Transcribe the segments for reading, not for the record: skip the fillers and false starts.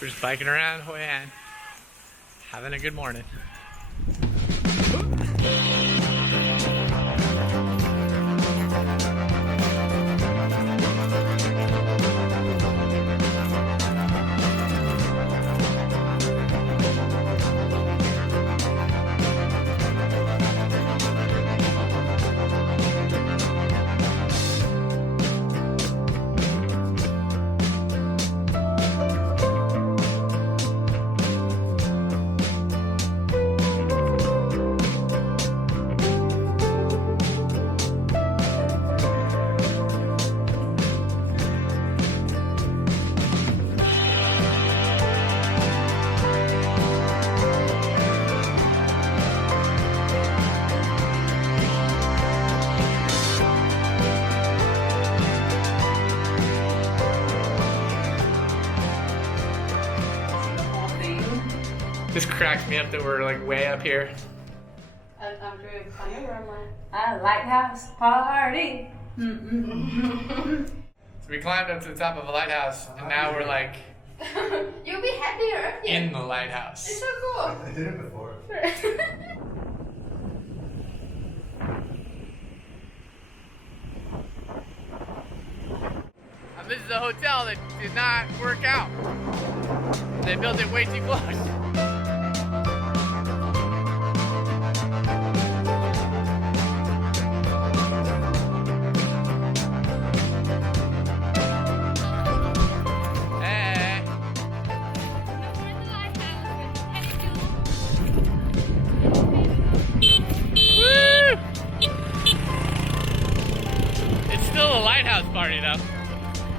We're just biking around Hội An, having a good morning. This cracks me up that we're like way up here. I'm doing funny or am Lighthouse Party. So we climbed up to the top of a lighthouse, and now we're like You'll be happier in the lighthouse. It's so cool. I did it before. And this is a hotel that did not work out. They built it way too close. Lighthouse party though.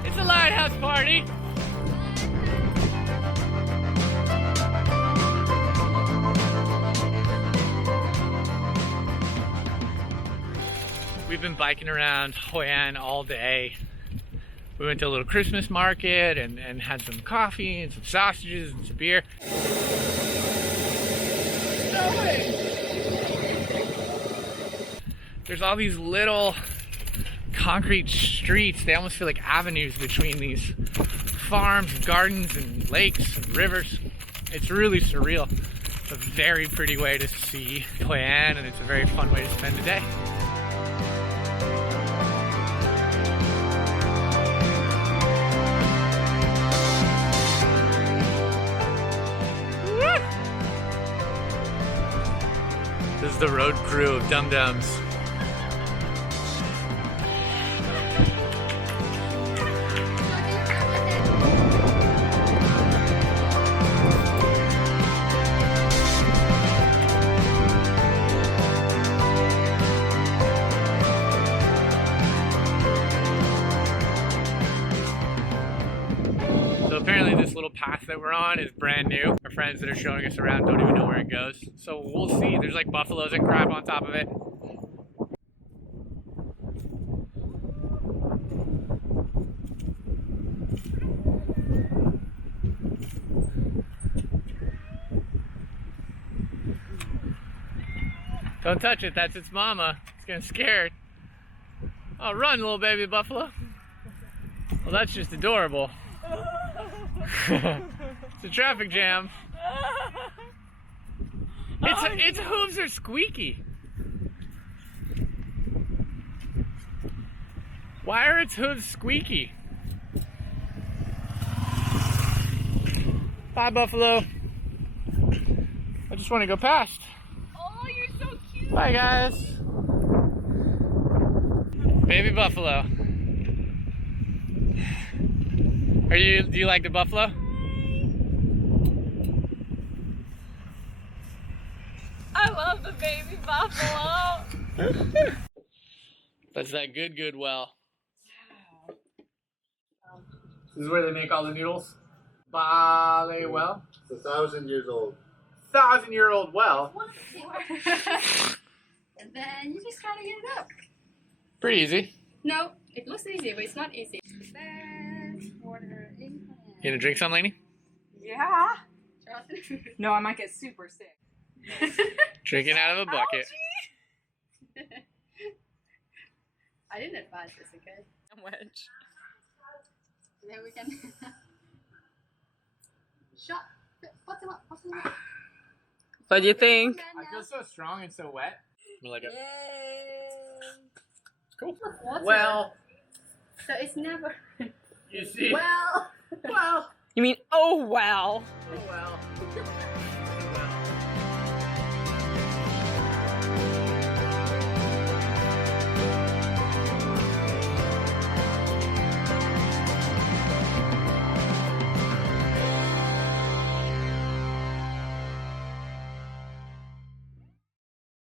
It's a lighthouse party. We've been biking around Hội An all day. We went to a little Christmas market and had some coffee and some sausages and some beer. No way. There's all these little concrete streets. They almost feel like avenues between these farms, gardens, and lakes and rivers. It's really surreal. It's a very pretty way to see Hội An, and it's a very fun way to spend the day. Woo! This is the road crew of dum-dums. Apparently this little path that we're on is brand new. Our friends that are showing us around don't even know where it goes. So we'll see. There's like buffaloes and crap on top of it. Don't touch it, that's its mama. It's getting scared. Oh, run, little baby buffalo. Well, that's just adorable. It's a traffic jam. Its hooves are squeaky. Why are its hooves squeaky? Bye, buffalo. I just want to go past. Oh, you're so cute. Bye, guys. Baby buffalo. Do you like the buffalo? I love the baby buffalo. That's that good well. This is where they make all the noodles. Bale well. It's 1,000 years old. 1,000-year-old well. And then you just gotta get it up. Pretty easy. No, it looks easy, but it's not easy. Water in hand. You gonna drink some, Lainey? Yeah. No, I might get super sick. Drinking out of a bucket. I didn't advise this, okay? Wedge. Then we can. Shot. Bottom up, bottom up. What do you think? I feel so strong and so wet. I like it. Cool. Water. Well, So it's never. you see. Well. Well. You mean, oh well. Oh well.